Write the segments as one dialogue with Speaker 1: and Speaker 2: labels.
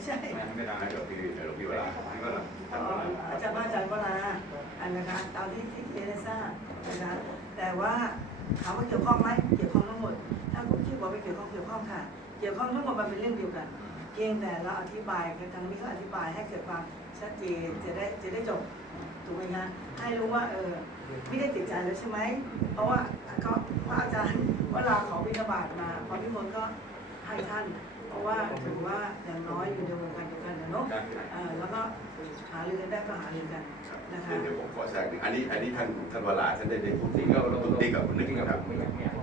Speaker 1: ใช่
Speaker 2: ไม่ได้เดี๋ยวพี่เวลา
Speaker 1: อาจารย์วราอันนะคะตามที่เรียนได้ทราบนะคะแต่ว่าถามว่าเกี่ยวข้องไหมเกี่ยวข้องทั้งหมดถ้าคุณคิดบอกไม่เกี่ยวข้องค่ะเกี่ยวข้องทั้งหมดมันเป็นเรื่องเดียวกันเพียงแต่เราอธิบายกันทางนี้ก็อธิบายให้เกิดความชัดเจนจะได้จบถูกไหมคะให้รู้ว่าไม่ได้ติดใจแล้วใช่ไหมเพราะว่าก็พระอาจารย์วราขอบิณฑบาตมาพอพิมลก็ให้ท่านเพราะว่าถือว่าอย่างน้อยอยู่ในวงการเดียวกันนะเนาะแล้วก็หาเรื่องกันได้ก็หาเรื่องกันนะคะ
Speaker 3: เดี๋ยวผมขอแทรกอันนี้ท่านวราท่านได้พูดที่เราตีกับคุณนึกนะครับ
Speaker 4: ไม่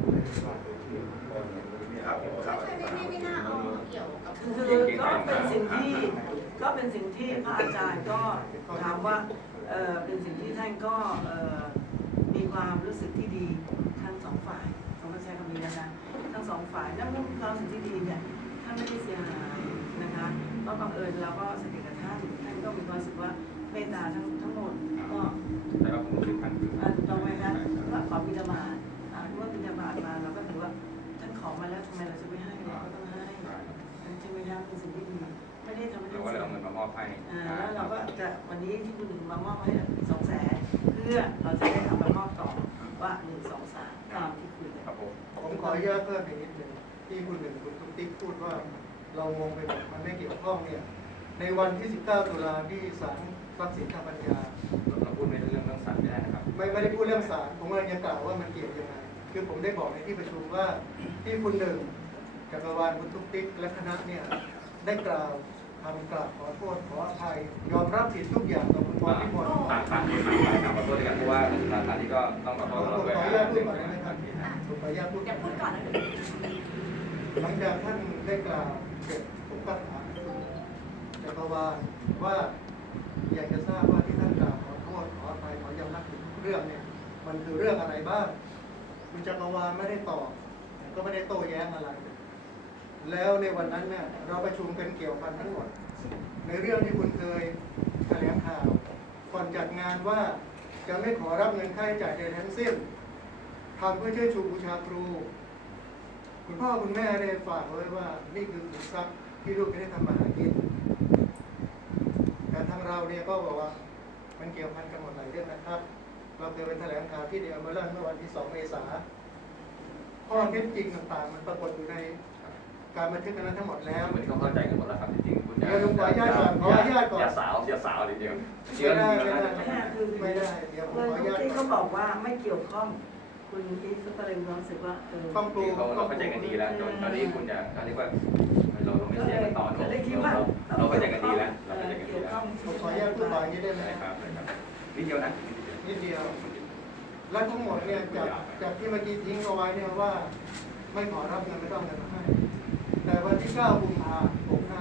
Speaker 4: น่าเอาเกี่ยวกับ
Speaker 1: คือก็เป็นสิ่งที่พระอาจารย์ก็ถามว่าเป็นสิ่งที่ท่านก็มีความรู้สึกที่ดีทั้งสองฝ่ายผมก็ใช้คำนี้นะคะทั้งสองฝ่ายนั่นเป็นความรู้สึกที่ดีเนี่ยท่านไม่ได้เสียหายนะคะก็บังเอิญเราก็สนิทกับท่านก็มีความรู้สึกว่าเมตตาทั้งหมดก็
Speaker 2: แต่ก็ผมรู้ทัน
Speaker 1: ต่อไปนะก็ขอบิณฑบาตเมื่อบิณฑบาตมาเราก็ถือว่าท่านขอมาแล้วทำไมเราจะไม่ให้เราก็ต้องให้ใช่ไหมครับเป็นสิ่งที่ดีไม่ได้ทำให้
Speaker 2: เราก็เลยเอาเงินมามอบให้
Speaker 1: แล้วเราก็จะวันนี้ที่คุณหนึ่งมามอบให้200,000เพื่อเราจะได้เอามามอบต่อว่า1 2 3ตามที่คุยกัน
Speaker 5: ผมขออนุญาตเพิ่มอีกนิดหนึ่งที่คุณหนึ่งคุณตุ๊กติ๊กพูดว่าเรางงไปหมดมันไม่เกี่ยวข้องเนี่ยในวันที่19 ตุลาที่ศาลทรัพย์สินทางปัญญา
Speaker 2: เราพูดไม่ได้เรื่องศาลไม่ได้นะครับ
Speaker 5: ไม่ได้พูดเรื่องศาลผมกำลังจะกล่าวว่ามันเกี่ยวยังไงคือผมได้บอกในที่ประชุมว่าที่คุณหนึ่งจักรวาลคุณตุ๊กติ๊กและคณะเนี่ยได้กล่าวคำกราบขอโทษขออภัยยอมรับผิดทุกอย่างต่อคุณพรพิมล
Speaker 2: ต่างขอโทษกันเพราะว่าสถานที่ก็ต้องขอโทษเราด้วย
Speaker 5: ขออนุญาตพูดก่อนได้ไหมครับผมขออนุญาตพูด
Speaker 4: อย่าพูดก่อนนะ
Speaker 5: หลังจากท่านได้กล่าวเสร็จผมก็ถามจักรวาลว่าอยากจะทราบว่าที่ท่านกล่าวขอโทษขออภัยขอยอมรับผิดทุกเรื่องเนี่ยมันคือเรื่องอะไรบ้างคุณจักรวาลไม่ได้ตอบก็ไม่ได้โต้แย้งอะไรแล้วในวันนั้นเนี่ยเราประชุมกันเกี่ยวกันทั้งหมดในเรื่องที่คุณเคยแถลงข่าวก่อนจัดงานว่าจะไม่ขอรับเงินค่าใช้จ่ายใดทั้งสิ้นทำเพื่อเชิดชูบูชาครูคุณพ่อคุณแม่ได้ฝากไว้ว่านี่คือขุมทรัพย์ที่ลูกจะได้ทำมาหากินแต่ทางเราเนี่ยก็บอกว่ามันเกี่ยวพันกันหมดหลายเรื่องนะครับเราเคยเป็นแถลงข่าวที่เดียวเมื่อวันที่2 เมษายนข้อเท็จจริงต่างๆมันปรากฏอยู่ในการบันทึกนั้นทั้งหมดแล้ว
Speaker 2: เหมือนเขาเข้าใจกันหมดแล้วครับจริงๆคุณ
Speaker 5: อย่า
Speaker 2: สาวจริง
Speaker 5: ๆไม่ได้เดี๋ยวผมขออนุญาต
Speaker 1: ที่เขาบอกว่าไม่เกี่ยวข้องคุณอีฟก็เลยรู้สึกว่า
Speaker 5: ต้องปลูก
Speaker 2: เราเข้าใจกันดีแล้วตอนนี้คุณจะเรียกว่าเราไม่เสียกันต่อเราเข้าใจกันดีแล้วเราเข้าใจกันดีแล้ว
Speaker 5: ผมขออนุญาตพูดต่ออย่างนี้ได้ไหม
Speaker 2: ครับนิดเดียวนะ
Speaker 5: นิดเดียวและทั้งหมดเนี่ยจากที่เมื่อกี้ทิ้งเอาไว้เนี่ยว่าไม่ขอรับเงินไม่ต้องเงินให้แต่วันที่9 กุมภาพันธ์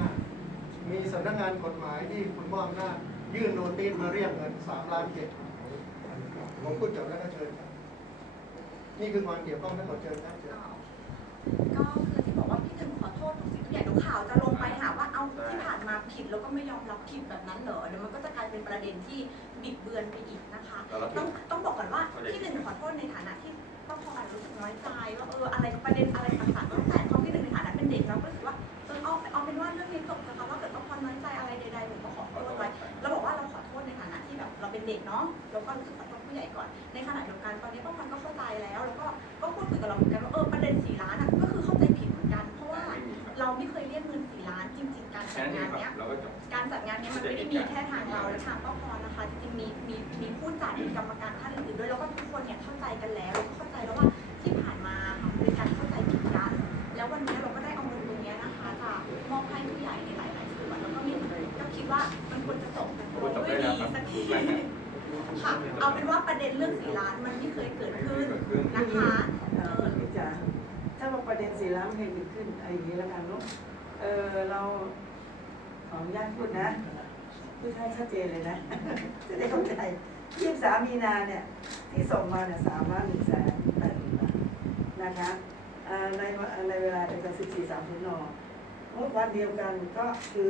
Speaker 5: 65มีสำนักงานกฎหมายที่คุณมอบหน้ายื่นโนติสมาเรียกเงิน3 ล้าน 7ผมพูดจบแล้วก็เชิญครับนี่คือความเกี่ยวข้องทั้งหมดเชิญครับ
Speaker 4: ก็คือที่บอกว่าพี่หนึ่งขอโทษทุกสิ่งทุกอย่างเดี๋ยวข่าวจะลงไปหาว่าเอาที่ผ่านมาผิดแล้วก็ไม่ยอมรับผิดแบบนั้นเหรอเดี๋ยวมันก็จะกลายเป็นประเด็นที่บิดเบือนไปอีกนะคะต้องบอกก่อนว่าพี่หนึ่งขอโทษในฐานะที่ต้องพออาจรู้สึกน้อยใจว่าอะไรประเด็นอะไรต่างๆตั้งแต่เขาพี่หนึ่งในฐานะเป็นเด็กเราก็รู้สึกว่าเอาเป็นว่าเรื่องนี้จบนะคะว่าเกิดว่าพอน้อยใจอะไรใดๆผมก็ขอโทษไว้เราบอกว่าเราขอโทษในฐานะที่แบบเราเป็นเด็กเนาะเราก็รู้สึกขอโทษผู้ใหญ่ก่อนในขณะเดียวกันตอนนี้ป้าพันก็เข้าใจแล้วแล้วก็พูดคุยกับเราเหมือนกันว่าประเด็น4 ล้านก็คือเข้าใจผิดเหมือนกันเพราะว่าเราไม่เคยเรียกเงิน4 ล้านจริงๆการจัดงานเนี้ยมันไม่ได้มีแค่ทางเราและทางป้าพรนะคะจริงๆมีผู้จัดมีกรรมการท่านอื่นๆด้วยแล้วก็ทุกคนเนี่ยเข้าใจกันแล้วก็เข้าใจแล้วว่าที่ผ่านมาเป็นการเข้าใจผิดกันแล้ววันนี้เราก็ได้เอาเงินตรงนี้นะคะจะมอบให้ผู้ใหญ่ในหลายๆส่วนแล้วก็คิดว่ามันควรจะจบกันด้วยดีสักทีค่ะเอาเป็นว่าประเด็นเรื่อง4 ล้านมันไม่เคยเกิดขึ้นนะคะ
Speaker 1: ถ้าว่าประเด็น4 ล้านไม่เคยเกิดขึ้นอย่างนี้แล้วกันเนาะเราขออนุญาตพูดนะพูดให้ชัดเจนเลยนะจะได้เข้าใจ23 มีนาเนี่ยที่ส่งมาเนี่ย3,180,000 บาทนะคะในเวลาเดียวกัน14:30 น.วันเดียวกันก็คือ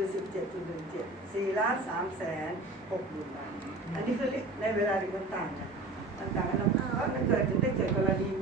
Speaker 1: 17.17 4,360,000 บาทอันนี้คือในเวลาเดียวกันต่างกันแล้วเพราะมันเกิดกรณีมีปัญหา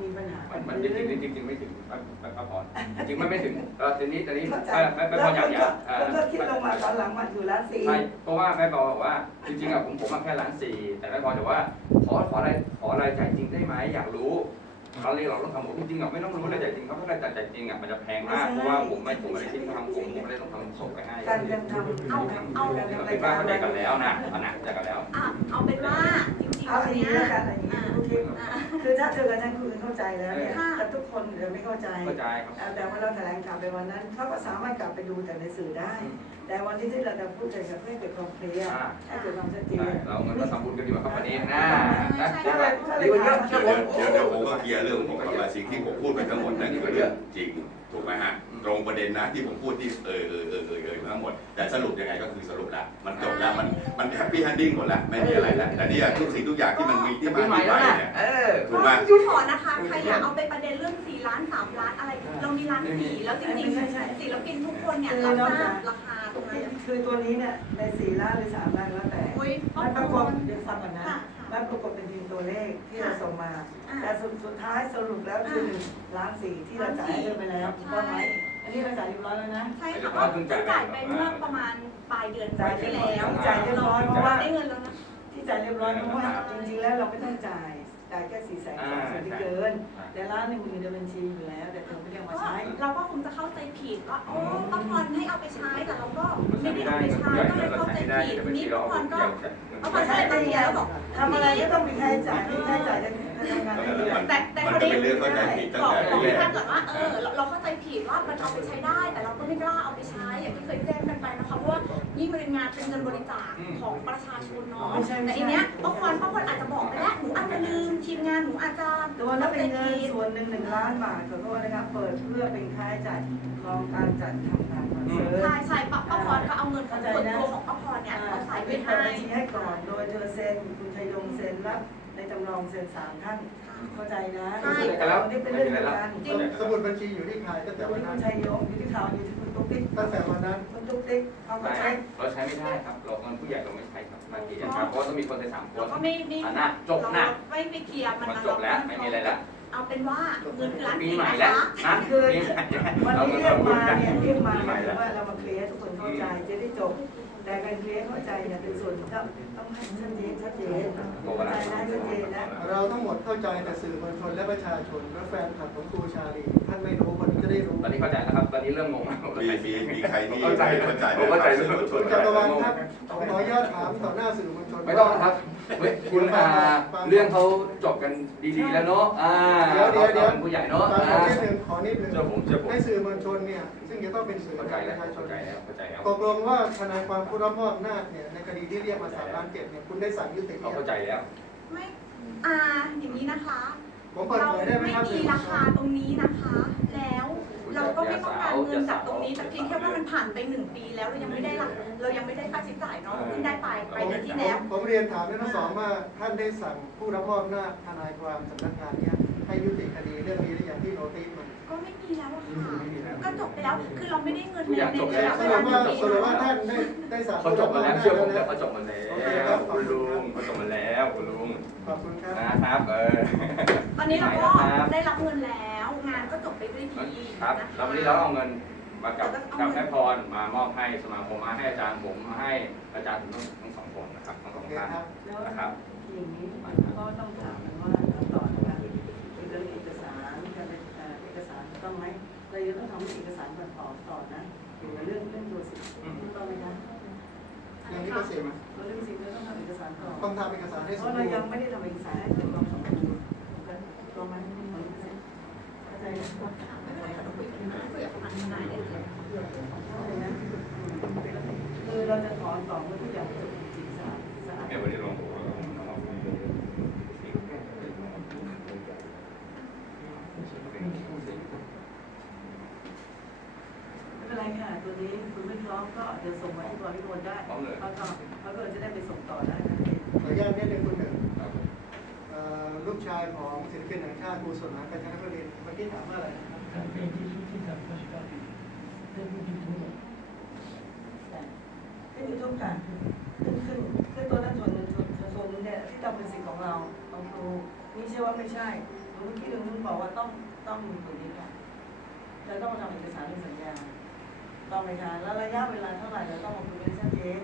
Speaker 2: มันจริงไม่ถึงป้าพรจริงมันไม่ถึงทีนี้
Speaker 1: เข้าใจ
Speaker 2: แม่พรอยาก
Speaker 1: แล้วก็คิดลงมาตอนหลังมันอยู่ร้าน4
Speaker 2: ใช่เพราะว่าแม่พรบอกว่าจริงๆผมแค่1.4 แต่แม่พรบอกว่าขอรายจ่ายจริงได้ไหมอยากรู้เขาเลยเราต้องทำจริงๆไม่ต้องรู้รายจ่ายจริงเพราะรายจ่ายจริงมันจะแพงมากเพราะว่าผมไม่ได้คิดทำผมไม่ได้ต้องทำส่งไปให้
Speaker 1: การยังทำเอา
Speaker 2: เป็นบ้านเข้าใจกันแล้วนะใจกันแล้ว
Speaker 4: เอาเป็นว่าจริงๆ
Speaker 1: เอา
Speaker 4: วั
Speaker 1: อน ย่าง
Speaker 4: เนี้
Speaker 1: นี้
Speaker 4: ย
Speaker 1: แล้วกันอย่างนี้ทุกทีคือถ้าเจอกันทั้งคืนเข้าใจแล้วเนี่ยแต่ทุกคนเดี๋ยวไม่เข้าใจ
Speaker 2: เข้าใจครับ
Speaker 1: แต่ว่าเราแถลงข่าวไปวันนั้นเขาก็สามารถกลับไปดูแต่ในสื่อได้ แต่วันที่เราจะพูดกันเพื่อเกิดความเคลียร์ให้เกิดความชัดเจน
Speaker 2: เราเงินมาทำบุญกันดีกว่าครับวันนี้นะดี
Speaker 3: เดี๋
Speaker 2: กว่าเยอะเชื่อผม
Speaker 3: ยวผมก็เคลียร์เรื่องของกับสิ่งที่ผมพูดไปทั้งหมดนั่นคือเรื่องจริงถูกไหมฮะตรงประเด็นนะที่ผมพูดที่ทั้งหมดแต่สรุปยังไงก็คือสรุปแล้วมันจบแล้วมันแฮปปี้แฮนดิ้งหมดแล้วไม่มีอะไรแล้วแต่นี่ทุกสิ่งทุกอย่างที่มันมีที่มาที่ไปเนี่ยถูกไหม
Speaker 4: ยูขอนะคะใครอยากเอาไปประเด็นเรื่อง4 ล้าน 3 ล้านอะไรเรามีร้าน4แล้วจริงๆศิลปินทุกคนเนี่ยรับทราบราคาตรงนั้น
Speaker 1: คือตัวนี้เนี่ยใน4 ล้านหรือ3 ล้านแล้วแต่มันประกอบเดี๋ยวฟังก่อนนะมันประกอบเป็นทีมตัวเลขที่เราส่งมาแต่สุดท้ายสรุปแล้วคือ1.4 ล้านที่เราจ่ายให้ไปแล้วถูกต้องไหมอันนี้เราจ่ายเรียบร้อยแล้วนะ
Speaker 4: ใช่ค่ะก็เพิ่งจ่ายไปเมื่อประมาณปลายเดือนที่แล้ว
Speaker 1: จ่ายเรียบร้อยเพราะว่า
Speaker 4: ได้เงินแล้วนะ
Speaker 1: ที่จ่ายเรียบร้อยเพราะว่าจริงๆแล้วเราไม่ต้องจ่ายแค่400,000ส่วนที่เกินแต่ล้านหนึ่งมีในบัญชีอยู่แล้วแต่เธอไม่ได้มาใช้
Speaker 4: เราก็คงจะเข้าใจผิดว่าโอ้ป้าพรให้เอาไปใช้แต่เราก็ไม่ได้เอาไปใช้ก็เลยเข้าใจผิดทีนี้ป้าพรก็ป้าพรก็เลยมาเรียนแล้วบอก
Speaker 1: ทำอะไรก็ต้องมีค่าใช้จ่ายมีค่าใช้จ่ายจะทำงานได้ดี
Speaker 4: แต่คนนี้บอกพี่ท่านก่อนว่าเราเข้าใจผิดว่ามันเอาไปใช้ได้แต่เราก็ไม่กล้าเอาไปใช้อย่างที่เคยแจ้งกันไปนะคะเพราะว่านี่มันเป็นงานเป็นเงินบริจาคของประชาชนเนาะแต่ทีเนี้ยป้าพรอาจจะบอกไปแล้วหนูอาจจะลืมทีมงานหนูอาจจะ
Speaker 1: ตัวนั้นเป็นเงินส่วนหนึ่ง1 ล้านบาทขอโทษนะครับเปิดเพื่อเป็นค่าใช้จ่ายของการจัดทำงานคอนเสิร์ต
Speaker 4: ใช่ป้าพรก็เอาเงินของส่วนตัวของป้าพรเนี่ยเอาใส่ไว้
Speaker 1: เปิด
Speaker 4: ให้
Speaker 1: บัญชีให้ก่อนโดยเธอเซ็นคุณชัยยงเซ็นรับในจำลองเซ็น3 ท่านเข้าใจนะนี่เป็นเรื่องเดียวกัน
Speaker 5: สมุดบัญชีอยู่ที่ใครตั้งแต่
Speaker 1: คุ
Speaker 5: วั
Speaker 1: ณ
Speaker 5: นนั้น
Speaker 1: ชัยยงอยู่ที่ข่าวอยู่ที่คุณตุ๊กติ๊ก
Speaker 5: ตั้งแต่วันนั้น
Speaker 1: คุณตุ๊กติ๊กเขาก็ใช้
Speaker 2: เราใช้ไม่ได้ครับเราเงินผู้ใหญ่เราไม่ใช้ครับมาเกียร์ครับเพราะต้องมีคนใน3 คน
Speaker 4: เราก็ไม่
Speaker 2: นะจบนะ
Speaker 4: ไม่เคลียร์มัน
Speaker 2: จบแล้วไม่มีอะไรแล้ว
Speaker 4: เอาเป็นว่าเงินคือล้าน
Speaker 2: ปี
Speaker 4: สี่
Speaker 2: ใหม่
Speaker 4: นะ
Speaker 2: แล้ว
Speaker 4: คะ
Speaker 2: นะ
Speaker 1: คือ
Speaker 2: ปีใหม่
Speaker 1: วัน
Speaker 2: เรา
Speaker 1: นี้
Speaker 2: เงิน
Speaker 1: เรียกมา
Speaker 2: ปีใหม่
Speaker 1: เนี่ย
Speaker 2: แล้ว
Speaker 1: ว่าเรามาเคลียร์ทุกคนเข้าใจจะได้จบแต่การเคลียร์เข้าใจเนี่ยเป็นส่วนต้องให้ชัดเจนเข้าใจนะชัดเจนนะ
Speaker 5: เราทั้งหมดเข้าใจแต่สื่อมวลชนและประชาชนและแฟนคลับของครูชาลีท่านไม่รู้วันนี้จะได้รู้
Speaker 2: ตอนนี้เข้าใจแล้วครับตอนนี้เริ่มงง
Speaker 3: มีใครที่เข้าใจ
Speaker 2: ผมเข้าใจ
Speaker 5: คุณจักรวาลครับขออนุญาตถามต่อหน้าสื่อมวลชน
Speaker 2: ไม่ต้องครับคุณเรื่องเขาจบกันดีๆแล้วเนาะ
Speaker 5: เดี๋ยว
Speaker 2: เป็นผู้ใหญ่เนาะ
Speaker 5: ขอนิดนึง
Speaker 2: เชื่อผม
Speaker 5: ให้สื่อมวลชนเนี่ยซึ่งจะต้องเป็นสื่อ
Speaker 2: เข้า
Speaker 5: ป
Speaker 2: ใจ
Speaker 5: ระ
Speaker 2: แล้ว
Speaker 5: ชาช
Speaker 2: เข้าน ใจแล้วเข้าใจแล้ว
Speaker 5: ตกลงว่าทนายความผู้รับมอบอำนาจเนี่ยในคดีที่เรียกมา3 ล้าน 7เนี่ยคุณได้สั่งยุติ
Speaker 2: เขาเข้าใจแล้ว
Speaker 4: ไม่อย่างนี้นะคะ
Speaker 5: ผมเปิด
Speaker 4: เรา
Speaker 5: เผยได้ไหม
Speaker 4: ไม่
Speaker 5: ครับ
Speaker 4: มีราคาตรงนี้นะคะ แล้วเราก็ไม่ต้องการเงินจากตรงนี้แต่เพียงแค่ว่ามันผ่านไป1 ปีแล้วเรายังไม่ได้ค่าใช้จ่ายเนาะเพิ่งได้ไปในที่แล้ว
Speaker 5: ผมเรียนถามท่านทั้งสองว่าท่านได้สั่งผู้รับมอบอำนาจทนายความสำนักงานเนี่ยให้ยุติคดีเรื่องนี้หรือยังที่โนติสมัน
Speaker 4: ก็ไม่มีแล้วอะค่ะก็จบไปแล้วคือเราไม่ได้เงินใน
Speaker 5: สรุปว่าท่านได้สั่ง
Speaker 2: เขาจบมาแล้วเชื่อผมแต่เขาจบมาแล้วคุณลุงเขาจบมาแล้วคุณลุง
Speaker 5: ขอบคุณครับ
Speaker 2: นะครับ
Speaker 4: ตอนนี้เราก็ได้รับเงินแล้วงานก็จบไปด้วยดี
Speaker 2: ครับ
Speaker 4: นะคะ
Speaker 2: แล้ววันนี้เราเอาเงินมากับแม่พรมามอบให้สมาคมมาให้อาจารย์ผมมาให้อาจารย์ทั้ง2 คนนะครับทั้ง2 ท่านนะครับ
Speaker 1: อย่างนี้ก็ต้องถามว่าขั้นตอนการเป็นเรื่องเอกสารการเป็นเอกสารต้องไหมเราจะต้องทำเอกสารต่อนะเกี่ยวกับเรื่องตัวสิทธิ์ต้องไหมคะ
Speaker 5: อย่างนี้ก็เสียไหม
Speaker 1: เราเรื่องสิทธิ์เราต้องทำเอกสารต่อ
Speaker 5: ต้องทำเอกสารให้
Speaker 1: เพ
Speaker 5: สม
Speaker 1: ราะ
Speaker 5: บู
Speaker 1: เรา
Speaker 5: ร
Speaker 1: ยัง
Speaker 5: ณ์
Speaker 1: ไม่ได้ทำเอกสารให้เกิดความสมบูรณ์ต้องไหมเข้าใจนะ
Speaker 4: ไม่เป็นไรค่ะเราคุยกับทนายได้เลย
Speaker 1: คือเราจะถอนต่อเมื่อทุกอย่างจบจริงสะอาด
Speaker 2: เนี่ยวันนี้ลง
Speaker 1: ไม่เป็นไรค่ะตัวนี้คุณไม่พร้อมก็เดี๋ยวส่งมาที่ตัวพิมลได้เขาก็จะได้ไปส่งต่อได้นะ
Speaker 5: ขออนุญาตนิดนึงคุณหนึ่งลูกชายของศิลปินแห่งชาติครูสนานกัญญาณพลินเมื่อกี้ถามว่าอะไรนะครับ
Speaker 1: ขึ้นยูทูบค่ะขึ้นตัวนั้นส่วนเนี่ยที่ต้องเป็นสิทธิ์ของเราของครูนี่เชื่อว่าไม่ใช่เมื่อกี้ลุงบอกว่าต้องมีตัวนี้ค่ะจะต้องมาทำเอกสารเป็นสัญญาต้องไหมคะแล้วระยะเวลาเท่าไหร่เราต้องมาคุยกันชัดเจน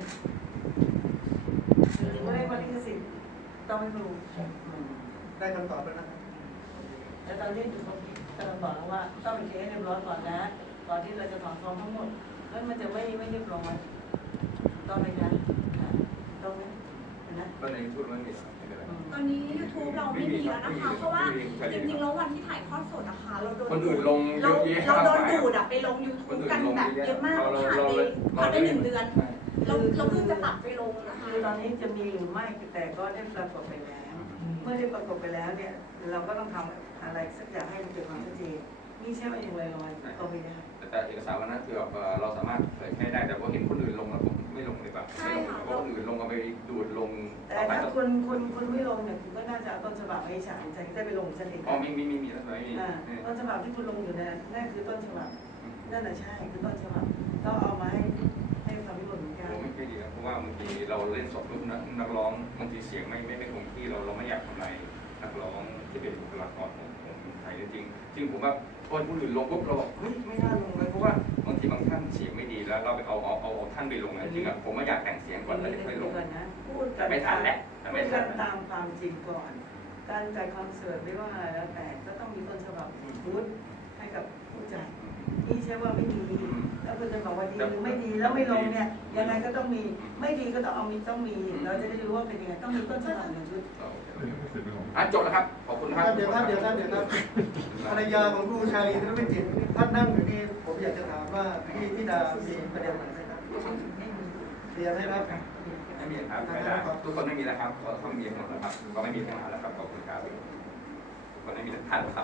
Speaker 1: ถึงไม่ได้มาลิขสิทธิ์ต้องไม่รู้
Speaker 5: ได้คำตอบแล้วนะครับ
Speaker 1: แต่ตอนนี้ถูกต้องกำลังบอกแล้วว่าต้องเป็นเคสให้เรียบร้อยก่อนนะก่อนที่เราจะถอนฟ้องทั้งหมดแล้วมันจะไม่เรียบร้อยต้องไหมคะต้องไหมนะ
Speaker 2: ก็ในชุดมันมีไม่เป็นไร
Speaker 4: ตอนนี้ YouTube เราไม่มีแล้วนะคะ เพราะว่าจริงๆแล้ววันที่ถ่ายทอดสดนะคะเราโดน
Speaker 2: คนอื่นลงเย
Speaker 4: เรา
Speaker 2: อะแยะ
Speaker 4: โดนดูดอะไปลง YouTube กันแบบเยอะมากผ่านไป1 เดือนเราเพิ่งจะตัดไปลงนะคะ
Speaker 1: คือตอนนี้จะมีหรือไม่แต่ก็ได้ปรากฏไปแล้ว เมื่อได้ปรากฏไปแล้วเนี่ยเราก็ต้องทำอะไรสักอย่างให้มันเกิดความชัดเจนนี่ใช่ไหมอย่างไรลอยก็ไม่ได้
Speaker 2: แต่เอกสารวันนั้นคือแบบเราสามารถเผยแพร่ได้แต่ว่าเห็นคนอื่นลงแล้วผมไม่ลงดีกว่าไม่ลงเพราะคนอื่นลงเอาไปดูดลง
Speaker 1: แต่ถ้าคุณไม่ลงเนี่ยคุณก็น่าจะเอาต้นฉบับไปฉายจะได้ไปลงฉันเอง
Speaker 2: อ๋อมีแล้วไหมมี
Speaker 1: ต้นฉบับที่คุณลงอยู่เนี่ยนั่นคือต้นฉบับนั่นน่ะใช่คือต้นฉบับต้องเอามาให้ความพิบูลเหมือนกัน
Speaker 2: ไม่ดีนะเพราะว่าบางทีเราเล่นสดรุ่นนักร้องบางทีเสียงไม่คงที่เราไม่อยากทำลายนักร้องที่เป็นบุคลากรของไทยจริงผมว่าคนอื่นลงปุ๊บเราบอกเฮ้ยไม่น่าลงเลยเพราะว่าบางทีบางท่านเสียงไม่ดีแล้วเราไปเอาท่านไปลงจริงๆผมไม่อยากแต่งเสียงก่อนแล้วจะค่อยลง
Speaker 1: พูด
Speaker 2: แต่ไม่ทันแล้วแต่ไม่ทั
Speaker 1: กัน นตามความจริงก่อน การจัดคอนเสิร์ตไม่ว่าอะไรแล้วแต่ก็ต้องมีต้นฉบับพูดให้กับผู้จัดนี่ใช่ว่าไม่ดีแล้วคุณจะบอกว่าดีหรือไม่ดีแล้วไม่ลงเนี่ยยังไงก็ต้องมีไม่ดีก็ต้องเอามีต้องมีเราจะได้รู้ว่าเป็นยังไงต้องมีต้นฉบับ1 ชุด
Speaker 2: จบแล้วครับขอบคุณครับ
Speaker 5: เดี๋ยวครับภรรยาของครูชาลีธนวิจิตรท่านนั่งอยู่นี่ผมอยากจะถามว่าพี่ธิดามีประเด็นอะไรไหมครับเรียนให้ครับ
Speaker 2: ไม่มีครับไม่ได้ทุกคนไม่มีแล้วครับเขามีหมดแล้วครับก็ไม่มีปัญหาแล้วครับขอบคุณครับทุกคนไม่มีท่านครับ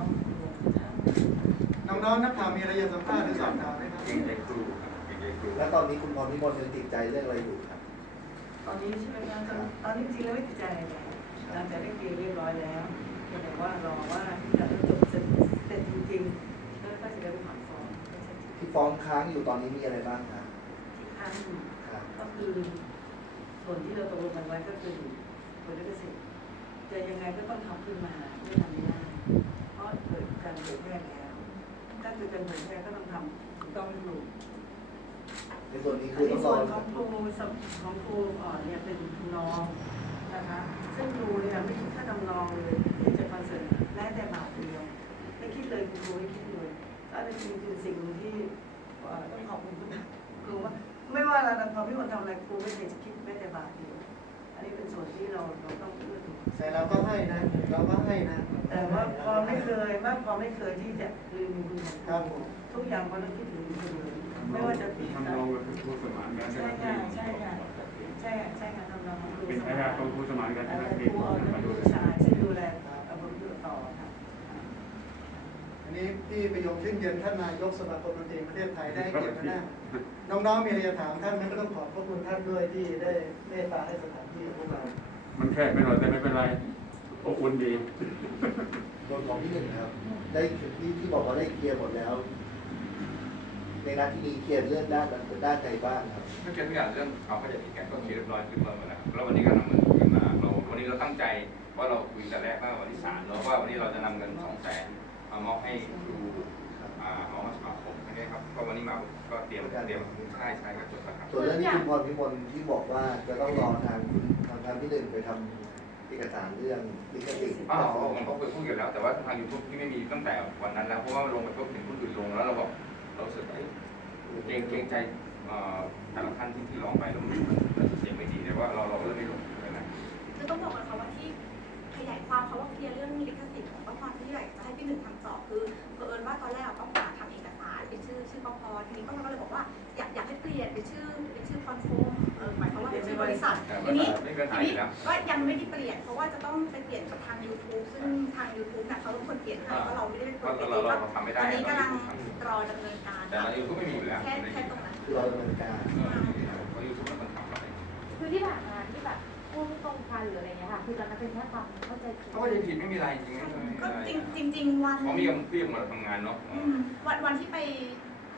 Speaker 5: น้องๆนักข่าวมีอะไรจะสัมภาษณ์หรือสอบถามไหมครับ
Speaker 2: เก่งใจครูเก่งใจครู
Speaker 6: แล้วตอนนี้คุณพรพิมลยังติดใจเรื่องอะไรอยู่ครับ
Speaker 1: ตอนนี้ใช่ไหมครับตอนนี้จริงแล้วไม่ติดใจอะไรแล้วหลังจากได้เคลียร์เรียบร้อยแล้วแต่ว่ารอว่าจะจบเสร็จจริงๆแล้วก็จะได้ไปถอนฟ้อง
Speaker 6: ที่ฟ้องค้างอยู่ตอนนี้มีอะไรบ้างครับ
Speaker 1: ที่ค้างอยู่
Speaker 6: ครับ
Speaker 1: ก็คือส่วนที่เราตกลงกันไว้ก็คือผลลิขสิทธิ์จะยังไงก็ต้องทำขึ้นมาไม่ทำไม่ได้เพราะเกิดการเผยแพร่แล้วถ้าเกิดการเผยแพร่ก็ต้องทำถูกต้องถูก
Speaker 6: ในส่วนนี้
Speaker 1: อั
Speaker 6: คื
Speaker 1: น
Speaker 6: อต้
Speaker 1: นี้
Speaker 6: องร
Speaker 1: ส่
Speaker 6: อ
Speaker 1: วนของครูอ่อนเนี่ยเป็นน้องนะคะซึ่งครูเนี่ยไม่คิดค่าดำนองเลยที่จะคอนเสิร์ตแม้แต่บาทเดียวไม่คิดเลยครูไม่คิดเลยก็เป็นจริงคือสิ่งที่ต้องขอบคุณครูว่าไม่ว่าเราพอพี่คนทำอะไรครูไม่เคยจะคิดแม้แต่บาทเดียวอันนี้เป็นส่วนที่เราต้องพูดถึง
Speaker 5: แต่เราก็ให้นะ
Speaker 1: แต่ว่าพอไม่เคยที่จะลืมคุณ
Speaker 5: ครับผม
Speaker 1: ทุกอย่างพอเราคิดถึงคุณเลยไม่ว่าจะผิด
Speaker 7: ทำนองเป็นครูสมานกัน
Speaker 1: ใช่ค่ะใช่ค่ะทำนองของครู
Speaker 7: เป็น
Speaker 1: ส
Speaker 7: ทายาทของครูสมานกัน
Speaker 1: ค
Speaker 7: ที่นัก
Speaker 1: รู
Speaker 7: เรียน
Speaker 1: เอา
Speaker 7: มา
Speaker 1: ลู
Speaker 7: ดู
Speaker 1: กชายที่ดูแลเอาบุญต่อค่ะ
Speaker 5: อันนี้ที่ประโยคชื่นเย็นท่านนายกสมาคมดนตรีประเทศไทยได้ให้เกียรติมาน้องๆมีอะไรจะถามท่านนั้นก็ต้องขอบพระคุณท่านด้วยที่ได้เมตตาให้สถานที่ของพวกเรา
Speaker 7: มันแคบไปหน่อยแต่ไม่เป็นไรอบอุ่นดี
Speaker 6: ส่วนของที่หนึ่งครับ ได้ที่บอกว่าได้เคลียร์หมดแล้ว ในนัดที่นี้เคลียร์เรื่องด้านใดบ้างครับ
Speaker 2: เมื่อกี้ทุกอย่างเรื่องเอาเข้าใจผิดกันก็เคลียร์เรียบร้อยขึ้นมาหมดแล้วแล้ววันนี้ก็นำเงินขึ้นมาวันนี้เราตั้งใจว่าเราคุยแต่แรกว่าวันที่3แล้วว่าวันนี้เราจะนำเงิน200,000มามอบให้ครูมอบสมาคมนะครับก็วันนี้มาก็เตรียมใช่ก็จบแล้วครับ
Speaker 6: ส่วนเรื่องที่คุณพรพิมลที่บอกว่าจะต้องรอทางที่หนึ่งไปทำเอกสารเรื่องลิขสิทธิ์
Speaker 2: ผมก็เคยพูดกันแล้วแต่ว่าทาง YouTube ที่ไม่มีตั้งแต่วันนั้นแล้วเพราะว่าลงไปปุ๊บเห็นคนอื่นลงแล้วเราบอกเรารู้สึกเกรงใจแต่ละท่านที่ร้องไปแล้วมันเสียงไม่ดีแต่ว่าเราเริ่มไม่ลงเลยนะ
Speaker 4: คือต้องบอกกันค่ะว่าที่ขยายความเขาว่าเคลียร์เรื่องลิขสิทธิ์ของป้าพรที่อยากจะให้พี่หนึ่งทำต่อคือเผอิญว่าตอนแรกป้าพรทำเอกสารเป็นชื่อป้าพรทีนี้ป้าพรก็เลยบอกว่าอยากให้เปลี่ยนเป็นชื่อคอนโฟมหมายความว่าเป็นชื่อบริษัททีนี้ก็ยังไม่ได้เปลี่ยนเพราะว่าจะต้องไปเปลี่ยนกับทาง YouTube ซึ่งทาง YouTube เนี่ยเขาเป็นคนเปลี่ยนให้เพราะเราไม่ได้เป็นคนเปลี่ยนเองว่าตอนนี้กำลังรอดำเนินการ
Speaker 2: แต่ใน YouTube ไม่มีอยู่แล้ว
Speaker 4: แค่ตรงนั้น
Speaker 6: คือเราดำเนินการ
Speaker 2: เพราะ YouTube มันทำอะไร
Speaker 8: คือที่ผ่านมาที่แบบพูดไม่ตรงกันหรืออะไรเงี้ยค่ะคือตอนนั้นเป็นแค่ความเข้าใจผิด
Speaker 2: เพราะว่าผิดไม่มีอะไรจริง
Speaker 4: ก็จริงวัน
Speaker 2: เขามีกับพี่มาทำงานเนาะ
Speaker 4: วันที่ไป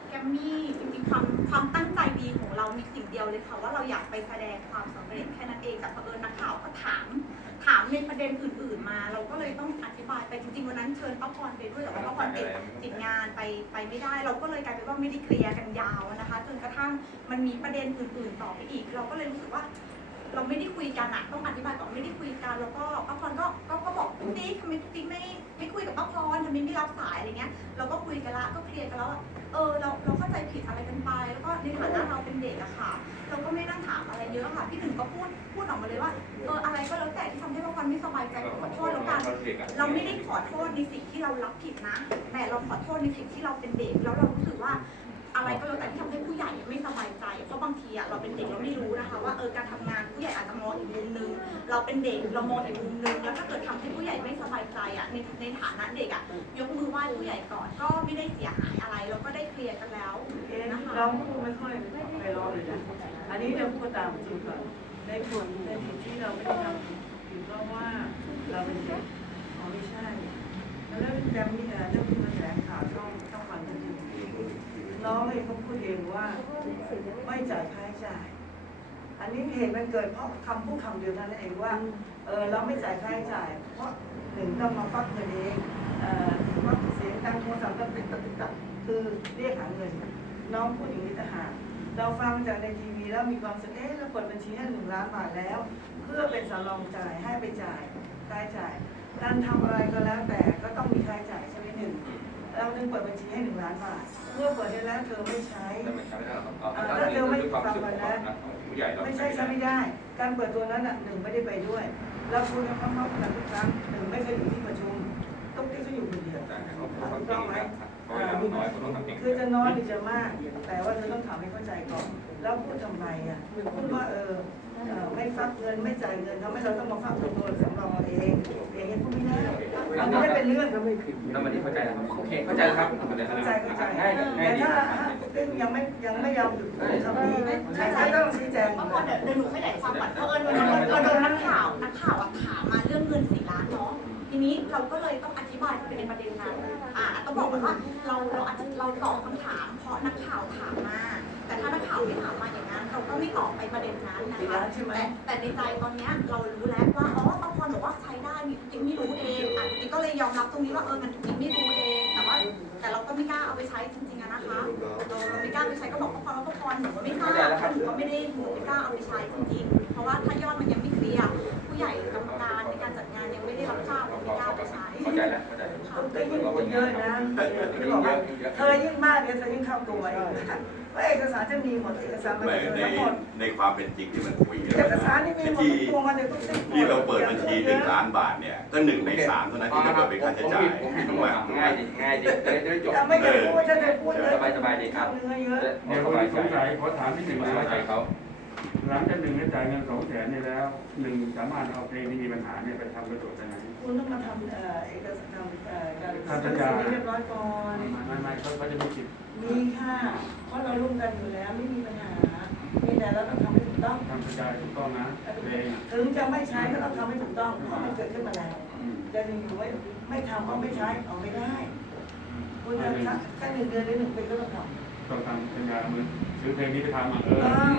Speaker 4: แกมมี่จริงๆความตั้งใจดีของเรามีสิ่งเดียวเลยค่ะว่าเราอยากไปแสดงความสำเร็จแค่นั้นเองแต่เผอิญนักข่าวก็ถามในประเด็นอื่นๆมา เราก็เลยต้องอธิบายไปจริงๆวันนั้นเชิญป้าพรไปด้วยแต่ว่าป้าพรติดงานไปไม่ได้ เราก็เลยกลายเป็นว่าไม่ได้เคลียร์กันยาวนะคะจนกระทั่งมันมีประเด็นอื่นๆต่อไปอีกเราก็เลยรู้สึกว่า เราไม่ได้คุยกันอะต้องอธิบายก่อนไม่ได้คุยกันแล้วก็ป้าพรก็บอกตุ๊กติ๊กทำไมตุ๊กติ๊กไม่คุยกับป้าพรทำไมไม่รับสายอะไรเงี้ยเราก็คุยกันละก็เคลียร์กันแล้วว่าเราเข้าใจผิดอะไรกันไปแล้วก็ในฐานะเราเป็นเด็กอะค่ะเราก็ไม่นั่งถามอะไรเยอะค่ะพี่หนึ่งก็พูดออกมาเลยว่าอะไรก็แล้วแต่ที่ทำให้ป้าพรไม่สบายใจขอโทษแล้วกันเราไม่ได้ขอโทษในสิ่งที่เรารับผิดนะแต่เราขอโทษในสิ่งที่เราเป็นเด็กแล้วเรารู้สึกว่าอะไรก็แล้วแต่ที่ทำให้ผู้ใหญ่ไม่สบายใจเพราะบางทีอะเราเป็นเด็กเราไม่รู้นะคะว่าการทำงานผู้ใหญ่อาจจะมองอีกมุมนึงเราเป็นเด็กเรามองอีกมุมนึงแล้วถ้าเกิดทำให้ผู้ใหญ่ไม่สบายใจอะในฐานะเด็กอะยกมือไหว้ผู้ใหญ่ก่อนก็ไม่ได้เสียหายอะไรเราก็ได้เคลียร์กันแล้วนะคะ
Speaker 1: เราพูดไม่ค่อยไปร้องเลยนะอันนี้เราพูดตามจริงก่อนในส่วนที่เราไม่ได้ทำผิดเพราะว่าเราเป็นเด็กไม่ใช่แล้วแกมมี่เรื่องที่มาแถลงข่าวช่องฟังกันอยู่น้องเองเขาพูดเองว่าไม่จ่ายค่าใช้จ่ายอันนี้เหตุมันเกิดเพราะคำพูดคำเดียวนั้นเองว่าเราไม่จ่ายค่าใช้จ่ายเพราะหนึ่งต้องมาฟักเงินเองว่าเสียงดังโทรศัพท์ก็ติดตัดคือเรียกหาเงินน้องพูดอย่างนี้ต่างหากเราฟังจากในทีวีแล้วมีความสุขเราเปิดบัญชีให้1 ล้านบาทแล้วเพื่อเป็นสำรองจ่ายให้ไปจ่ายค่าใช้จ่ายการทำอะไรก็แล้วแต่ก็ต้องมีค่าใช้จ่ายใช่ไหมหนึ่งเราจึงเปิดบัญชีให้1 ล้านบาทเมื่อเปิดได้แล้วเธอไม่ใช้ถ้าเธอไม่ฟังมันนะไม่ใช่ใช้ไม่ได้การเปิดตัวนั้นหนึ่งไม่ได้ไปด้วยเราคุยกันพร้อมๆกันทุกครั้งหนึ่งไม่เคยอยู่ที่ประชุมต้องที่เขาอยู่คนเดียวถูกต้องไหมคือจะน้อยหรือจะมากแต่ว่าเธอต้องทำให้เข้าใจก่อนแล้วพูดทำไมพูดว่าไม่ฟักเงินไม่จ่ายเงินทำให้เราต้องมาฟักตัวสำรองเองอย่างนี้พูดไม่ได้อันนี้ไม่เป็นเรื่องก็ไม่ผิด
Speaker 2: แล้วมันนี่เข้าใจแล้วโอเคเข้าใจแล้วครับง่ายง่ายดี
Speaker 1: แต่ถ้ายังไม่ยอมหยุดคำนี้ใช่ต้องชี้แจง
Speaker 4: เมื่อก่อนเดี๋ยวหนูขยายความก่อนเพราะเราโดนนักข่าวถามมาเรื่องเงิน4 ล้านเนาะทีนี้เราก็เลยต้องอธิบายไปในประเด็นนั้นต้องบอกก่อนว่าเราตอบคำถามเพราะนักข่าวถามมาแต่ถ้านักข่าวไม่ถามมาอย่างนั้นเราก็ไม่ตอบไปประเด็นนั้นนะคะแต่ในใจตอนนี้เรารู้แล้วว่าป้าพรบอกว่าใช้ได้จริงไม่รู้เองจริงก็เลยยอมรับตรงนี้ว่ามันจริงไม่รู้เองแต่เราก็ไม่กล้าเอาไปใช้จริงๆนะคะเราไม่กล้าไปใช้ก็บอกป้าพรว่าป้าพรหนูไม่กล้าหนูก็ไม่กล้าเอาไปใช้จริงๆเพราะว่าถ้ายอดมันยังไม่เคลียร์ผู้ใหญ่กรรมการในการจัดงานยังไม่ได้รับทราบเราไม่กล้าไปใช้
Speaker 2: เข้าใจแล้วเข้าใจ
Speaker 1: ได้ยิ่งพูดเยอะนะเธอยิ่งมากเธอยิ่งเข้าตัวเองว่าเอกสารจะมีหมดเอกสารมันทั้งหมด
Speaker 3: ในความเป็นจริงที่มันคุย
Speaker 1: เอกสารนี่มีหมดตัวมันเลยต้องเซ็น
Speaker 3: ที่เราเปิดบัญชี1 ล้านบาทเนี่ยก็1 ใน 3เท่านั้นที่จะเปิดเป็นค่าใช้จ่าย
Speaker 2: ผมผิดง่ายดีได้จบ
Speaker 1: จะไม่เคยพูดจะได้พูดเลย
Speaker 2: สบายดีครับ
Speaker 1: เนื้อเยอะ
Speaker 7: เนี่ยผมสงสัยขอถามนิดหนึ่ง
Speaker 2: ส
Speaker 7: นะ
Speaker 2: บายใจเขา
Speaker 7: หลังจาก1ได้จ่ายเงิน200,000นี่แล้ว1สามารถเอาเพลงที่มีปัญหาเนี่ยไปทำประโยชน์ได้ไหม
Speaker 1: คุณต้องมาทำเอกสารการสัญญาเรียบร้อยก่อน
Speaker 7: ไม่เขาจะมีสิทธิ์
Speaker 1: มีค่ะเพราะเราร่วมกันอยู่แล้วไม่มีปัญหามีแต่เราต้องทำให้ถูกต้อง
Speaker 7: ทำสัญญาถูกต้องนะเพลง
Speaker 1: ถึงจะไม่ใช้ก็ต้องทำให้ถูกต้องเพราะมันเกิดขึ้นมาแล้วจะอยู่ไม่ทำก็ไม่ใช้เอาไม่ได้คุณจะแค่1 เดือนหรือ1 ปีก็ต้องทำ
Speaker 7: ต้องทำสัญญาเหมือนซื้อเพลงนี้ไปทำ
Speaker 1: มัน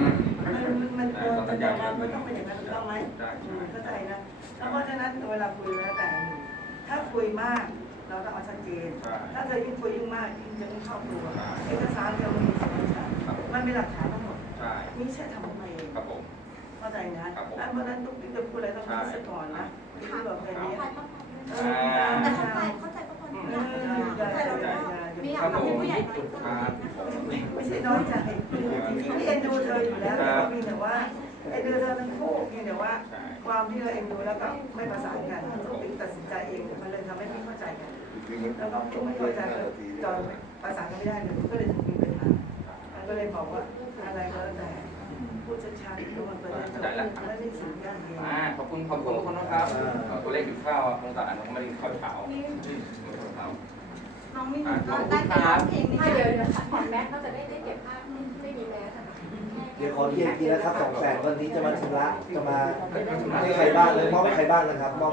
Speaker 1: ต้องเป็นอย่างนั้นถูกต้องไหมเข้าใจนะเพราะฉะนั้นเวลาคุยแล้วแต่ถ้าคุยมากเราต้องเอาชัดเจนถ้าเธอยิ่งคุยยิ่งมากยิ่งจะไม่เข้าตัวเอกสารเรามีสมชัดมันเป็นหลักฐานทั้งหมดนี่ใช่ทำทำไมเอง
Speaker 2: ครับผม
Speaker 1: เข้าใจนะแล้วเพราะนั้นทุกที่จะพูดอะไรต้องคิดซะก่อนนะที่บอกแบบนี้
Speaker 4: แต่เข้าใจป้าพรเข้าใจเราไม่อยากทำให้ผู้ใหญ่น้อยใจนะคะ
Speaker 1: ไม่ใช่น้อยใจที่เอ็นดูเธออยู่แล้วแต่มีแต่ว่าเอ็นดูเธอทั้งคู่เพียงแต่ว่าความที่เราเอ็นดูแล้วก็ไม่ประสานกันติ๊กตัดสินใจเองมันเลยทำให้ไม่เข้าใจกันแล้วก็ไม่เข้าใจจนประสานกันไม่ได้เลยก็เลยถึงมีปัญหาก็เลยบอกว่าอะไรก็แล้วแต่พูดชัดๆทุกคนเปิดได้จบแล้วนี่สิ่งยากเอง
Speaker 2: ขอบคุณนะครับตัวเลขกินข้าวสงสารน้องมาดินข้าวเช้า
Speaker 4: น้องไม่ถึงก็ได้ไปร้องเพลงนี้
Speaker 8: เดี๋ยวของแม็กก็จะได้เก็บภาพไม่มีแม็กค่ะ
Speaker 6: เดี๋ยวขอเรียนทีนะครับ200,000วันนี้จะมาชำระจะมาให้ใครบ้างเลยมอบให้ใครบ้างนะครับมอบ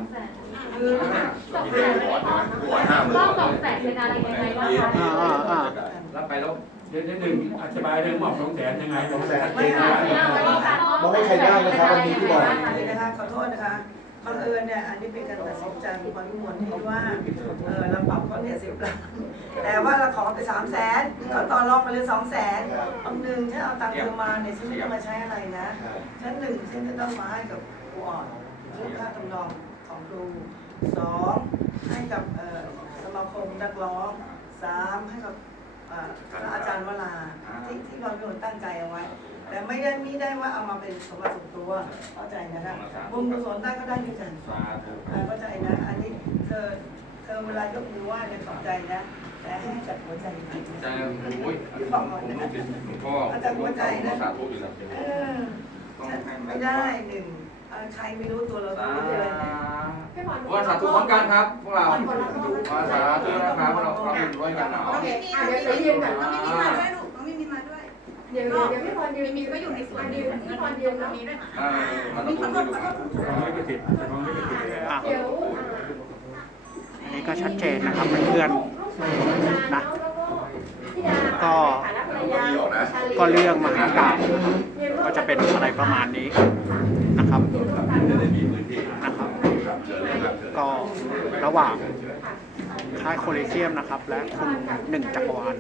Speaker 8: 200,000
Speaker 3: มีเรื่องหัวใช่ไหมหัว50,000
Speaker 8: ก็200,000เป็นอะไรยังไงบ้างคะ
Speaker 2: รับไปแล้ว
Speaker 7: เดี๋ยวหนึ่งอธิบายเรื่องมอบ200,000ยังไง
Speaker 6: 200,000
Speaker 1: ไม่ค่ะ
Speaker 6: มองให้ใครได้นะครับวันนี้ที่บอก
Speaker 1: นี่นะคะขอโทษนะคะบังเอิญเนี่ยอันนี้เป็นการตัดสินใจของความมวลที่ว่าเราปรับเขาเนี่ย10 ล้านแต่ว่าเราขอไป300,000ก็ต่อรองไปเลย200,000เอาหนึ่งถ้าเอาตังค์เธอมาเนี่ยฉันไม่ต้องมาใช้อะไรนะฉันฉันจะต้องมาให้กับครูอ่อนเรื่องค่าจำลองของครู2ให้กับสมาคมนักร้อง3ให้กับพระอาจารย์วราที่เราเป็นคนตั้งใจเอาไว้ แต่ไม่ได้ว่าเอามาเป็นสมบัติส่วนตัวเข้าใจนะคะบุญกุศลได้ก็ได้ด้วยกันเข้าใจนะอันนี้เธอเวลายกมือไหว้เนี่ยขอบใจนะแต่ให้จัดหัวใจจริง
Speaker 2: ใจโอ้ยผมลูกศิษย์หลวงพ่อสาธุอยู่แล้ว
Speaker 1: ไม่ได้หนึ่งใครไม่รู้ตัวเราไม่รู้เลย
Speaker 2: ว่าสาธุพร้อมกันครับพวกเราว่าสาธุนะครับเราเป็นร้อยกันเนาะ
Speaker 4: น้องมิมีมาด้วยลูกน้องมิมีมาด้วย
Speaker 8: เดี๋ยวพี่พรยืน
Speaker 4: มีก็อยู่ในส่วน
Speaker 8: พี่พรยืน
Speaker 4: น้อ
Speaker 8: เนาะ
Speaker 4: งมีด้วยนะ
Speaker 2: มันต้องดูดู
Speaker 7: ไม่ได้ติดไม่ได้ติด
Speaker 8: เดี๋ยว
Speaker 9: อันนี้ก็ชัดเจนนะครับเพื่อนๆนะก็เรื่องมหากาพย์ก็จะเป็นอะไรประมาณนี้นะครับ
Speaker 3: จะได้มีพื้นที่
Speaker 9: นะครับ
Speaker 3: ครับเชิญเลยครับเชิญ
Speaker 9: ก็ระหว่างค่ายโคลิเซียมนะครับ และคุณหนึ่งจักรวาล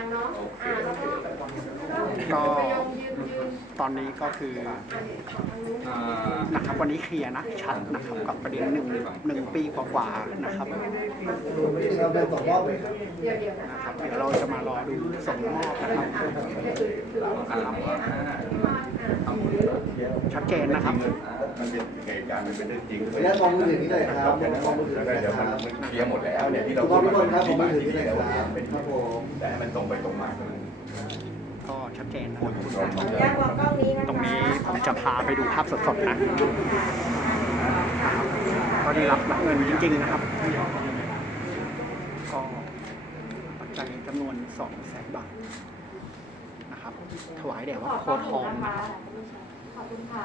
Speaker 9: ก็ตอนนี้ก็คือนะครับวันนี้เคลียร์นะชัดนะครับกับประเด็นหนึ่งปีกว่าๆนะครับ
Speaker 6: เราเป็น2 รอบเลยครับ
Speaker 9: นะครับเดี๋ยวเราจะมารอดูส่งมอบนะครับชัดเจนนะครับ
Speaker 3: มันเป็นเหตุการณ์มันเป็นเรื่องจริง
Speaker 6: ขออนุญาตมองมือถือนี้หน่อยครับมองมือถือ
Speaker 3: แล้ว
Speaker 6: นี้
Speaker 3: ก็
Speaker 6: หน่อย
Speaker 3: เดี๋ยว
Speaker 6: ค
Speaker 3: มัน
Speaker 6: รับ
Speaker 3: เคลียร์หมดแล้วเนี่ยที่เรา
Speaker 6: ทุกคนครับมองมือถือนี้หน่อย
Speaker 3: แล้ว
Speaker 6: ครับ
Speaker 3: เป็น
Speaker 6: ครับผม
Speaker 3: แต่ให้มันตรงไปตรงมาเท่านั้น
Speaker 9: ก็ชัดเจนนะค
Speaker 3: พู
Speaker 9: รั
Speaker 3: ด
Speaker 9: บ
Speaker 3: คุณเราชอบ
Speaker 8: แยกวางกล้องนี้นะคะ
Speaker 9: ตรงนี้ผมจะพาไปดูภาพสดๆนะก็ได้รับเงินจริงๆนะครับ ก็ปัจจัยจำนวน 200,000 บาทนะครับ ถวายแด่วัดโพธิ์ทองนะครับ
Speaker 8: ขอบคุณค่ะ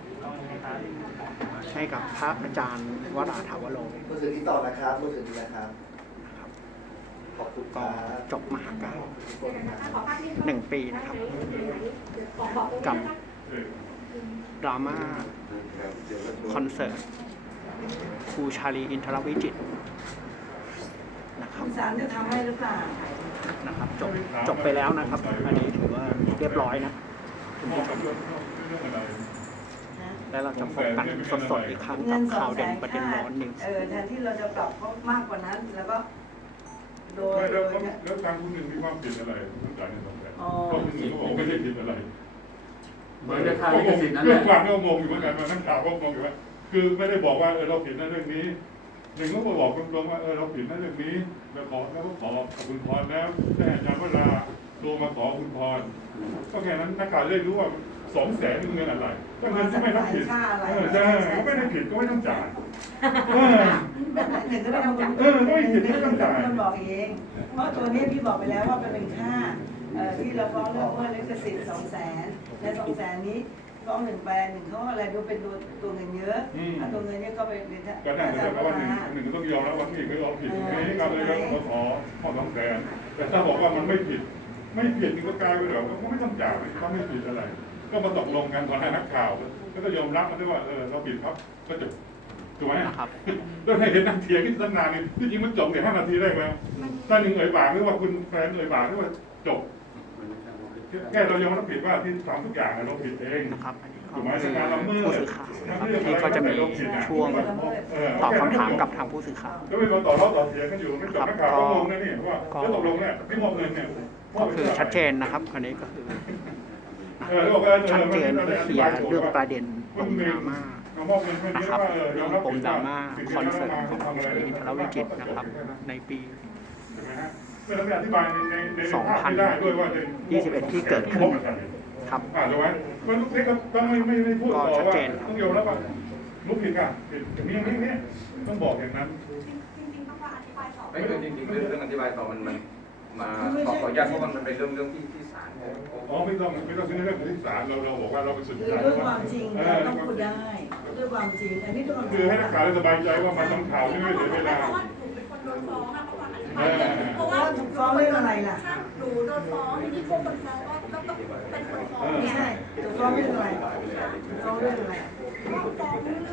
Speaker 9: ให้กับพระอาจารย์วราถาวโร
Speaker 6: มือถือนี้ต่อนะครับมือถือนี้นะครับ
Speaker 9: นะครับ
Speaker 6: ขอบคุณค
Speaker 9: ก็
Speaker 6: รับ
Speaker 9: จบมหากาพย์
Speaker 8: ขอภาพที่
Speaker 9: 1 ปีนะครับ
Speaker 8: บอกตรง
Speaker 9: กับ
Speaker 8: นี้นะคะ
Speaker 9: ดราม่าคอนเสิร์ตครูชาลีอินทรวิจิตรนะครับ
Speaker 1: คุณสารจะทำให้หรือเปล่า
Speaker 9: นะครับจบไปแล้วนะครับ อันนี้ถือว่าเรียบร้อยนะคุณผู้ชมแล้วเราจะพบกันสดๆอีกครั้ง
Speaker 1: เงิ
Speaker 9: กับ
Speaker 1: น
Speaker 9: ข่าวเด่น
Speaker 1: 200,000
Speaker 9: ประเด็นร้อนนิวส์
Speaker 1: แทนที่เราจะปรับเขามากกว่านั้นแล้วก็โดย
Speaker 7: แล้วทางคุณหนึ่งมีความผิดอะไรต้องจ่ายเงิน200,000
Speaker 1: อ๋อ
Speaker 7: เพราะคุณหนึ่งก็บอกไม่ได้ผิดอะไร
Speaker 2: เหมือนจะค่าลิขสิทธิ์นั่นแห
Speaker 7: เรื่อ
Speaker 2: ละ
Speaker 7: งความก็งงอยู่เหมือนกันมานั่งข่าวก็งงอยู่ว่าคือไม่ได้บอกว่าเราผิดในเรื่องนี้หนึ่งก็มาบอกตรงๆว่าเราผิดในเรื่องนี้แล้วก็ขอคุณพรแล้วแต่อาจารย์วราโทรมาขอคุณพรก็แค่นั้นนักข่าวได้รู้ว่า200,000นี่เงินอะไรถ้าเงินที่ไม่ต้องผิดใช่ไม่ได้ผิดก็ไม่ต้องจ่าย
Speaker 1: หนึ่งก็ไม่ต้องจ่าย
Speaker 7: ไม่ผิดไม่ต้องจ่าย
Speaker 1: มันบอกเองเพราะตัวนี้พี่บอกไปแล้วว่าเป็นค่าที่เราฟ้องเรื่องว่าลิขสิทธิ์200,000และ200,000นี้ฟ้อง1 แปลง 1เขาอะไรดูเป็นตัวเงินเยอะถ้าตัวเงินเยอะก็ไปเป็น
Speaker 7: ก็นั่นแสดงว่าหนึ่งก็ต้องยอมรับว่าที่เขายอมผิดตรงนี้ก็เลยก็ขอ200,000แต่ถ้าบอกว่ามันไม่ผิดนี่ก็กลายไปแบบก็ไม่ต้องจ่ายเขาไม่ผิดอะไร ก็มาตกลงกันตอนให้นักข่าวแล้วก็ยอมรับกันด้วยว่าเราผิดครับก็จบถูกไหม
Speaker 9: นะครับ
Speaker 7: แล้วให้เห็นนักเถียงกันตั้งนานนี่ที่จริงมันจบใน5 นาทีแรกแล้วถ้าหนึ่งเอ่ยปากหรือว่าคุณแฟนเอ่ยปากหรือว่าจบแค่เรายอมรับผิดว่าที่ทำทุกอย่างเราผิดเอง
Speaker 9: นะครับอันนี้
Speaker 7: ถูกไหมในการละเมิด
Speaker 9: ผู้สื่อข่าวนะครับที่ก็จะมีช่วงตอบคำถามกับทางผู้สื่อข่าว
Speaker 7: ก็ไม่มาต่อเถียงกันอยู่ไม่จบนักข่าวก็งงนะนี่ว่าแล้วตกลงเนี่ยที่มอบเงินเนี่ย
Speaker 9: ก็คือชัดเจนนะครับ อันนี้ก็คือชัดเจน
Speaker 7: ชัด
Speaker 9: เคลียร์เรื่องประเด็นปมดราม่านะครับเรื่องปมดราม่าคอนเสิร์ตของครูชาลีอินทรวิจิตรนะครับในปี
Speaker 7: ไม่ต้องอธิบายในภาพไม่ได้ด้วยว่า
Speaker 9: 21ที่เกิดขึ้นครับ
Speaker 7: ถูกไหมมันลูกเล็กก็ต้องไม่พูดต่อว่าต้องยอมรับว่าลูกผิดอ่ะผิดนี่ต้องบอกอย่างนั้น
Speaker 4: จริงๆต้องมาอธิบายต่อ
Speaker 2: ไม่คือจริงๆเรื่องอธิบายต่อมันมาขออนุญาตเพราะมันเป็นเรื่องที่ศาล
Speaker 7: อ๋อไม่ต้องในเรื่องของที่ศาลเราบอกว่าเราเป็นสุด
Speaker 1: คือ
Speaker 7: ใจ
Speaker 1: ด้วยความจริงเราต้องพูดได้ด้วยความจริงอันนี้ต้อง
Speaker 7: คือให้นักข่าวสบายใจว่ามาทำข่าวนี่ไม่เสียเวลา
Speaker 4: เพราะว่าหนูเป็นคนโดนฟ้องอะเพราะว่าอธิบายเพราะว่า
Speaker 1: ฟ้องเรื่องอะไรล่ะ
Speaker 4: หนูนฟ้องทีนี้พวกคนฟ้องก็เป็นคนฟ้อง
Speaker 1: ไม่
Speaker 4: เนี่ย
Speaker 1: ใช่ถูกฟ้องเรื่องอะไรฟ้องเรื่องอะไร
Speaker 4: ก็ฟ้องเรื่อง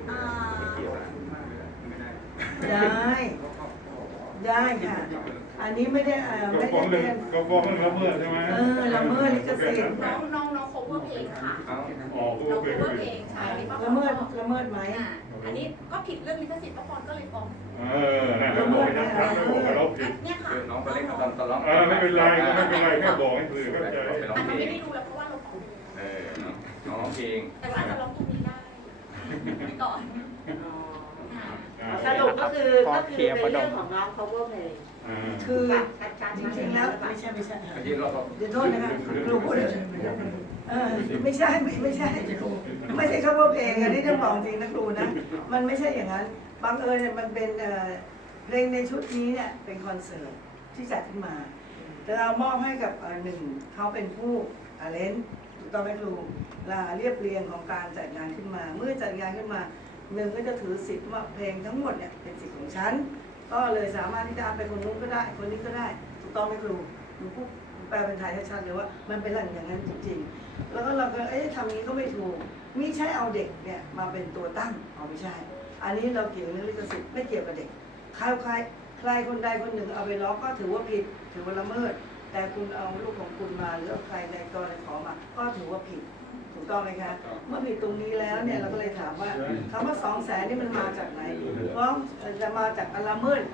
Speaker 1: ได้ค่ะ อันนี้ไม่ได้ไม่
Speaker 7: ก็ฟ้องเรื่
Speaker 1: ได้
Speaker 7: องก็ฟ้องเรื่องละเมิดใช่ไหม
Speaker 1: ละเมิดลิขสิทธิ์
Speaker 4: น้อง cover เพลงค่ะ
Speaker 7: อ๋อ
Speaker 4: น้อง
Speaker 7: ก็เป็น
Speaker 4: cover เพลงใช่นี่ป้าปอ
Speaker 1: ละเมิดไหม
Speaker 4: อันนี้ก็ผิดเรื่องลิขสิทธิ์ป้าปอนก็เลยฟ้อง
Speaker 7: นั่นแหละบอกให้ชัดๆไม่บอกว่าเราผิด
Speaker 4: เนี่ยค่ะ
Speaker 2: คือน้องไปเล่นตอนร้อง
Speaker 7: ไม่เป็นไรไม่เป็นไรแค่บอกให้สื่อเข้าใจ
Speaker 2: ไปร้อง
Speaker 4: อัน
Speaker 2: เพล
Speaker 4: นี้
Speaker 2: ง
Speaker 4: ไม่ได้ดูแล้วเพราะว่าเราฟ้อง
Speaker 2: น้องร้องเพลง
Speaker 4: แต่ว่าอาจจะร้องตรงนี้ได้ไปก่อน
Speaker 10: สรุปก็คือเป็นเรื่องของน้อง cover play
Speaker 1: คือ
Speaker 10: ชัดๆ
Speaker 1: จริงๆแล้วไม่ใช่
Speaker 2: เมื่อกี้เราก็
Speaker 1: เดี๋ยวโทษนะคะครูพูดเลยไม่ใช่ไม่ใช่คำว่าเพลงอันนี้ต้องบอกจริงนะครูนะมันไม่ใช่อย่างนั้นบังเอิญเนี่ยมันเป็นเพลงในชุดนี้เนี่ยเป็นคอนเสิร์ตที่จัดขึ้นมาแต่เรามอบให้กับหนึ่งเขาเป็นผู้เลนถูกต้องไหมครูเรียบเรียงของการจัดงานขึ้นมาเมื่อจัดงานขึ้นมาหนึ่งก็จะถือสิทธิ์ว่าเพลงทั้งหมดเนี่ยเป็นสิทธิ์ของฉันก็เลยสามารถที่จะเอาไปคนนู้นก็ได้คนนี้ก็ได้ถูกต้องไหมครูหนูพูดแปลเป็นไทยชัดๆเลยว่ามันเป็นอย่างนั้นจริงๆแล้วก็เราก็ทำนี้ก็ไม่ถูกมิใช่เอาเด็กเนี่ยมาเป็นตัวตั้งไม่ใช่อันนี้เราเกี่ยวกับเรื่องลิขสิทธิ์ไม่เกี่ยวกับเด็กใครคนใดคนหนึ่งเอาไปร้องก็ถือว่าผิดถือว่าละเมิดแต่คุณเอาลูกของคุณมาหรือเอาใครในกรณีขอมาก็ถือว่าผิดถูกต้องไหมคะเมื่อผิดตรงนี้แล้วเนี่ยเราก็เลยถามว่าคำว่า200,000นี่มันมาจากไหนฟ้องจะมาจากละเมิด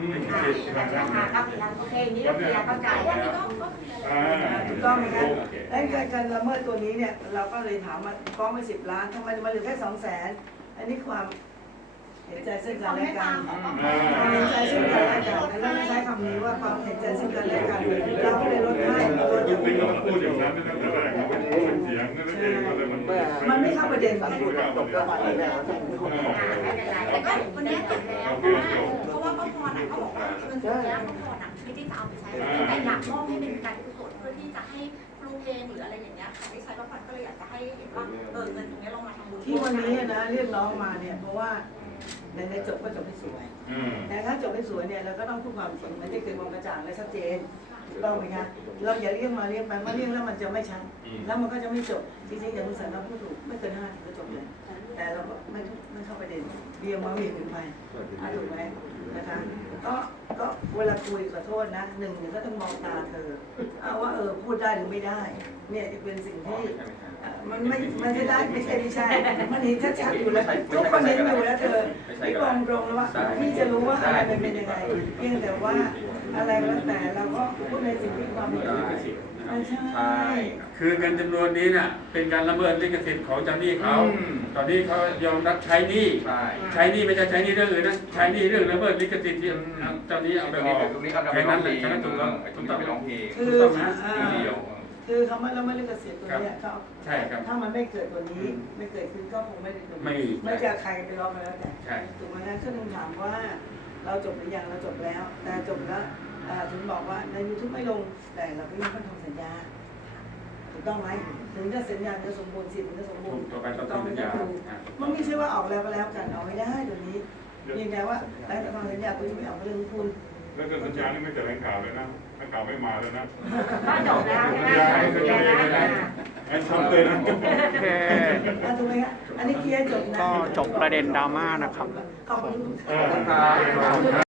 Speaker 10: โอเคนี่เราเคลียร์เข้าใจ
Speaker 4: วันนี้ก็เคลียร์แล้ว
Speaker 1: ถูกต้องไหมคะแล้วการละเมิดตัวนี้เนี่ยเราก็เลยถามว่าฟ้องไป10 ล้านทำไมมาเหลือแค่200,000อันนี้ความเห็นใจซึ่งกันและกันเห็นใจซึ่งกันและกันแล้วไม่ใช้คำนี้ว่าความเห็นใจซึ่งกันและกันเราก็เลยลดให้
Speaker 7: ยุคนี้เราพูดอย่างนั้นตั้งแต่แรกเราเป็นเสียงนั่นเองก็เลยมัน
Speaker 1: ไม่เข้าประเด็นค่ะ
Speaker 4: แต่ก็วันนี้จบแล้วเพราะว่าป้าพรเขาบอกว่าเงินส่วนนี้ป้าพรไม่ได้จะเอาไปใช้แต่อยากมอบให้เป็นการกุศลเพื่อที่จะให้ครูเพลงหรืออะไรอย่างเงี้ยค่ะได้ใช้ป้าพรก็เลยอยากจะให้เห็นว่าเงินตรงนี้เรามาทำบุญ
Speaker 1: ที่วันนี้นะเรียกน้องมาเนี่ยเพราะว่าในจบก็จบให้สวยแต่ถ้าจบให้สวยเนี่ยเราก็ต้องพูดความจริงมันจะเกิดความกระจ่างและชัดเจนถูกต้องไหมคะเราอย่าเรียกมาเรียกไปมาเรียกแล้วมันจะไม่ชัดแล้วมันก็จะไม่จบจริงๆอย่างคุณสันเราพูดถูกไม่เกิน5 นาทีก็จบเลยแต่เราก็ไม่เข้าประเด็นเรียงมาเรียงขึ้นไปถูกไหมนะคะก็เวลาคุยขอโทษนะหนึ่งก็ต้องมองตาเธอเอาว่าพูดได้หรือไม่ได้เนี่ยจะเป็นสิ่งที่มันไม่ได้ไม่ใช่มันเห็นชัดๆอยู่แล้วทุกคนเห็นอยู่แล้วเธอพี่มองตรงแล้วว่าพี่จะรู้ว่าอะไรมันเป็นยังไงเพียงแต่ว่าอะไรแล้วแต่เราก็พูดในสิ่งที่ความเป็นใช่
Speaker 11: คือเงินจำนวนนี้น่ะเป็นการละเมิดลิขสิทธิ์ของเจ้าหนี้เขาตอนนี้เขายอมรับใช้หนี้ใช้หนี้ไม่ใช่ใช้หนี้เรื่องอื่นนะใช้หนี้เรื่องละเมิดลิขสิทธิ์ที่เจ้าหนี้เอาไปออก
Speaker 2: ตรงนี้เอาไป
Speaker 11: แค่
Speaker 2: ร้อ
Speaker 11: นั้
Speaker 2: ง
Speaker 11: น
Speaker 2: เพลง
Speaker 11: แค่นั้นถูกต้อง
Speaker 2: ถูกต้องไปร้องเพลง
Speaker 1: คือคำว่าละเมิดลิขสิทธิ์ตัวนี้เขา
Speaker 11: ใช่ครับ
Speaker 1: ถ้ามันไม่เกิดตัวนี้ไม่เกิดขึ้นก็คงไม่ได้ตัว
Speaker 11: ไม่
Speaker 1: จะใครไปร้องแล้วแต่
Speaker 11: ใช่
Speaker 1: ถูกไหมนะซึ่งถามว่าเราจบหรือยังเราจบแล้ว แต่จบแล้วถึงบอกว่าใน YouTube ไม่ลงแต่เราก็ยังต้องทำสัญญาถูกต้องไหมถึงจะสัญญาจะสมบูรณ์สิทธิ์ถึงจะสมบูรณ์
Speaker 11: ต่อไปต้องทำสัญญา
Speaker 1: มันไม่ใช่ว่าออกแล้วก็แล้วกันเอาไม่ได้ตัวนี้ยืนยันว่าหลังจากทำสัญญาคุณจะไม่ออกเรื่องคุณ
Speaker 7: แล้วก็สัญญานี่ไม่แถลงข่าวเลยนะนักข่าวไม่มาเลยนะ
Speaker 10: ก็จบแล้ว
Speaker 7: สัญญาให้สัญญาเองเลยนะให้ทำเลยนะ
Speaker 9: โอเค
Speaker 1: ถูกไหมคะอันนี้เคลียร์จบนะ
Speaker 9: ก็จบประเด็นดราม่านะครับ
Speaker 1: ขอบคุณ
Speaker 7: ครับ